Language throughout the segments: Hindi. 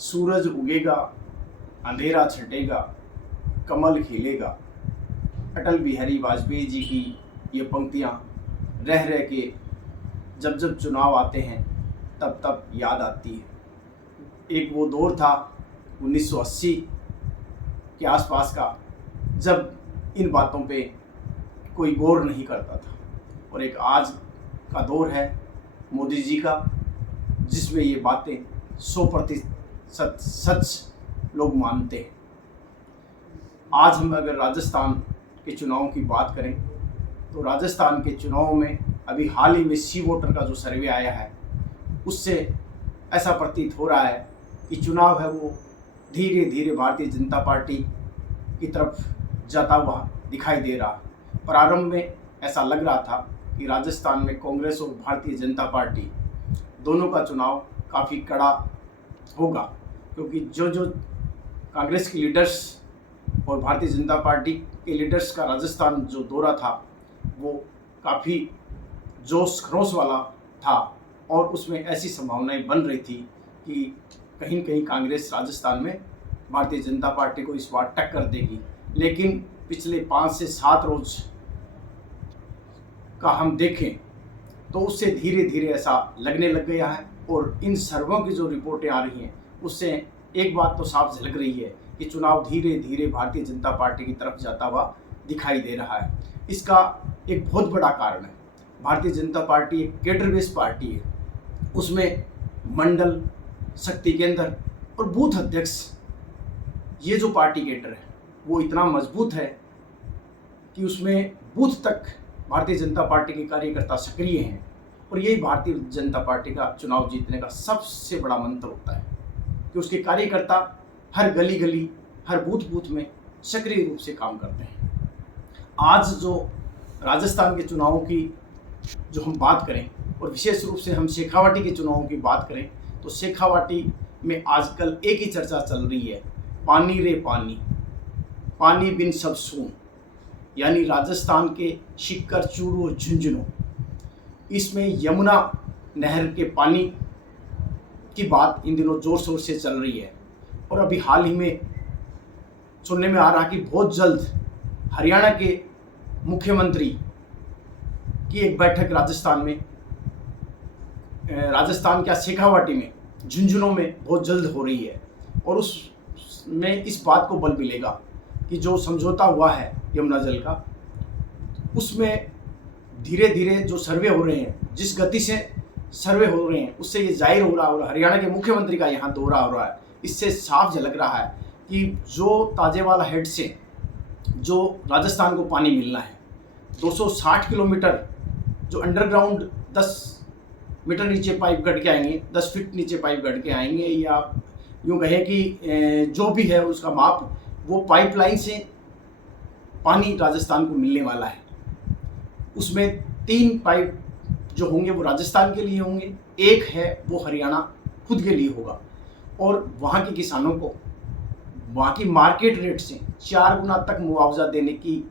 सूरज उगेगा, अंधेरा छटेगा, कमल खिलेगा। अटल बिहारी वाजपेयी जी की ये पंक्तियाँ रह रह के जब जब चुनाव आते हैं तब तब याद आती है। एक वो दौर था 1980 के आसपास का, जब इन बातों पे कोई गौर नहीं करता था, और एक आज का दौर है मोदी जी का, जिसमें ये बातें 100% सच लोग मानते हैं। आज हम अगर राजस्थान के चुनाव की बात करें तो राजस्थान के चुनाव में अभी हाल ही में सी वोटर का जो सर्वे आया है, उससे ऐसा प्रतीत हो रहा है कि चुनाव है वो धीरे धीरे भारतीय जनता पार्टी की तरफ जाता हुआ दिखाई दे रहा। प्रारंभ में ऐसा लग रहा था कि राजस्थान में कांग्रेस और भारतीय जनता पार्टी दोनों का चुनाव काफ़ी कड़ा होगा, क्योंकि जो कांग्रेस के लीडर्स और भारतीय जनता पार्टी के लीडर्स का राजस्थान जो दौरा था वो काफ़ी जोश खरोश वाला था, और उसमें ऐसी संभावनाएं बन रही थी कि कहीं न कहीं कांग्रेस राजस्थान में भारतीय जनता पार्टी को इस बार टक्कर देगी। लेकिन पिछले 5 से 7 रोज का हम देखें तो उससे धीरे धीरे ऐसा लगने लग गया है, और इन सर्वों की जो रिपोर्टें आ रही हैं उससे एक बात तो साफ झलक रही है कि चुनाव धीरे धीरे भारतीय जनता पार्टी की तरफ जाता हुआ दिखाई दे रहा है। इसका एक बहुत बड़ा कारण है, भारतीय जनता पार्टी एक कैडर बेस्ड पार्टी है। उसमें मंडल, शक्ति केंद्र और बूथ अध्यक्ष, ये जो पार्टी कैडर है वो इतना मजबूत है कि उसमें बूथ तक भारतीय जनता पार्टी के कार्यकर्ता सक्रिय हैं, और यही भारतीय जनता पार्टी का चुनाव जीतने का सबसे बड़ा मंत्र होता है कि उसके कार्यकर्ता हर गली गली, हर बूथ बूथ में सक्रिय रूप से काम करते हैं। आज जो राजस्थान के चुनावों की जो हम बात करें, और विशेष रूप से हम शेखावाटी के चुनावों की बात करें, तो शेखावाटी में आजकल एक ही चर्चा चल रही है, पानी रे पानी, पानी बिन सब सून। यानी राजस्थान के शिक्कर, चूरू और झुंझुनू, इसमें यमुना नहर के पानी की बात इन दिनों जोर शोर से चल रही है। और अभी हाल ही में सुनने में आ रहा कि बहुत जल्द हरियाणा के मुख्यमंत्री की एक बैठक राजस्थान क्या शेखावाटी में, झुंझुनू में बहुत जल्द हो रही है, और उसमें इस बात को बल मिलेगा कि जो समझौता हुआ है यमुना जल का, उसमें धीरे धीरे जो सर्वे हो रहे हैं, जिस गति से सर्वे हो रहे हैं, उससे ये जाहिर हो रहा है, और हरियाणा के मुख्यमंत्री का यहाँ दौरा हो रहा है, इससे साफ झलक रहा है कि जो ताजेवाला हेड से जो राजस्थान को पानी मिलना है, 260 किलोमीटर जो अंडरग्राउंड 10 मीटर नीचे पाइप गढ़ के आएंगे, 10 फीट नीचे पाइप गढ़ के आएंगे, या यूँ कहें कि जो भी है उसका माप, वो पाइपलाइन से पानी राजस्थान को मिलने वाला है। उसमें 3 पाइप जो होंगे वो राजस्थान के लिए होंगे, एक है वो हरियाणा खुद के लिए होगा, और वहाँ के किसानों को वहाँ की मार्केट रेट से 4 गुना तक मुआवजा देने की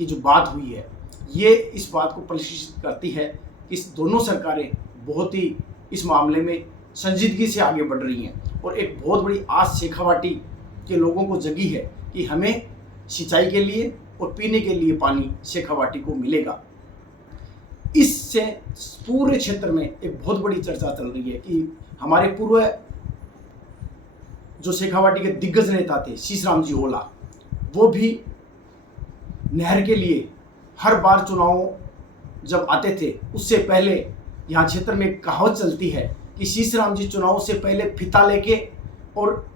जो बात हुई है, ये इस बात को प्रदर्शित करती है कि इस दोनों सरकारें बहुत ही इस मामले में संजीदगी से आगे बढ़ रही हैं, और एक बहुत बड़ी आस शेखावाटी के लोगों को जगी है कि हमें सिंचाई के लिए और पीने के लिए पानी शेखावाटी को मिलेगा। इससे पूरे क्षेत्र में एक बहुत बड़ी चर्चा चल रही है कि हमारे पूर्व जो शेखावाटी के दिग्गज नेता थे, शीशराम जी ओला, वो भी नहर के लिए हर बार चुनाव जब आते थे उससे पहले यहाँ क्षेत्र में एक कहावत चलती है कि शीशराम जी चुनाव से पहले फीता लेके और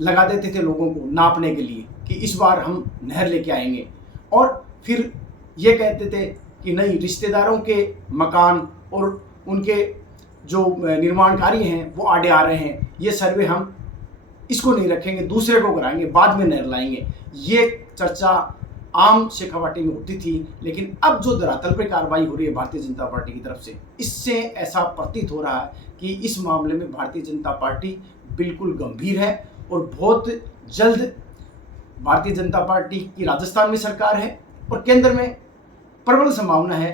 लगा देते थे लोगों को नापने के लिए कि इस बार हम नहर लेके आएंगे, और फिर ये कहते थे कि नहीं, रिश्तेदारों के मकान और उनके जो निर्माण कार्य हैं वो आड़े आ रहे हैं, ये सर्वे हम इसको नहीं रखेंगे, दूसरे को कराएंगे, बाद में नहर लाएंगे। ये चर्चा आम शेखावाटी में होती थी, लेकिन अब जो धरातल पर कार्रवाई हो रही है भारतीय जनता पार्टी की तरफ से, इससे ऐसा प्रतीत हो रहा है कि इस मामले में भारतीय जनता पार्टी बिल्कुल गंभीर है, और बहुत जल्द भारतीय जनता पार्टी की राजस्थान में सरकार है, और केंद्र में प्रबल संभावना है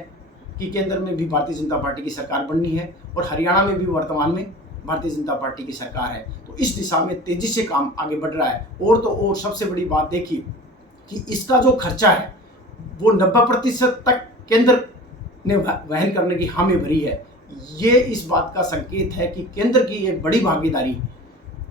कि केंद्र में भी भारतीय जनता पार्टी की सरकार बननी है, और हरियाणा में भी वर्तमान में भारतीय जनता पार्टी की सरकार है। तो तो इस दिशा में तेज़ी से काम आगे बढ़ रहा है। और तो और सबसे बड़ी बात देखिए कि इसका जो खर्चा है वो 90% तक केंद्र ने वहन करने की हामी भरी है। ये इस बात का संकेत है कि केंद्र की एक बड़ी भागीदारी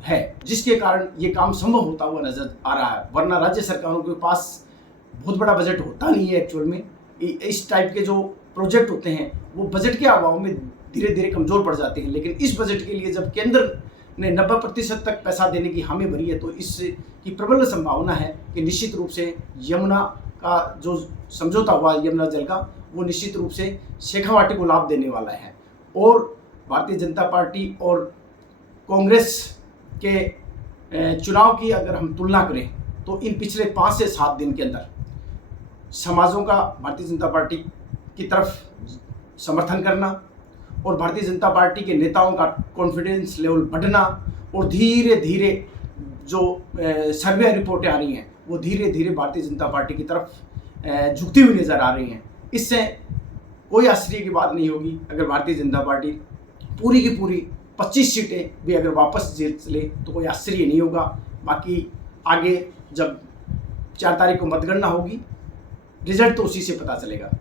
है, जिसके कारण ये काम संभव होता हुआ नजर आ रहा है। वरना राज्य सरकारों के पास बहुत बड़ा बजट होता नहीं है एक्चुअल में। इस टाइप के जो प्रोजेक्ट होते हैं वो बजट के अभाव में धीरे धीरे कमज़ोर पड़ जाते हैं, लेकिन इस बजट के लिए जब केंद्र ने 90% तक पैसा देने की हामी भरी है तो इसकी प्रबल संभावना है कि निश्चित रूप से यमुना का जो समझौता हुआ यमुना जल का, वो निश्चित रूप से शेखावाटी को लाभ देने वाला है। और भारतीय जनता पार्टी और कांग्रेस के चुनाव की अगर हम तुलना करें तो इन पिछले 5 से 7 दिन के अंदर समाजों का भारतीय जनता पार्टी की तरफ समर्थन करना और भारतीय जनता पार्टी के नेताओं का कॉन्फिडेंस लेवल बढ़ना और धीरे धीरे जो सर्वे रिपोर्टें आ रही हैं वो धीरे धीरे भारतीय जनता पार्टी की तरफ झुकती हुई नज़र आ रही हैं। इससे कोई आश्चर्य की बात नहीं होगी अगर भारतीय जनता पार्टी पूरी की पूरी 25 सीटें भी अगर वापस जीत ले तो कोई आश्चर्य नहीं होगा। बाकी आगे जब 4 तारीख को मतगणना होगी, रिजल्ट तो उसी से पता चलेगा।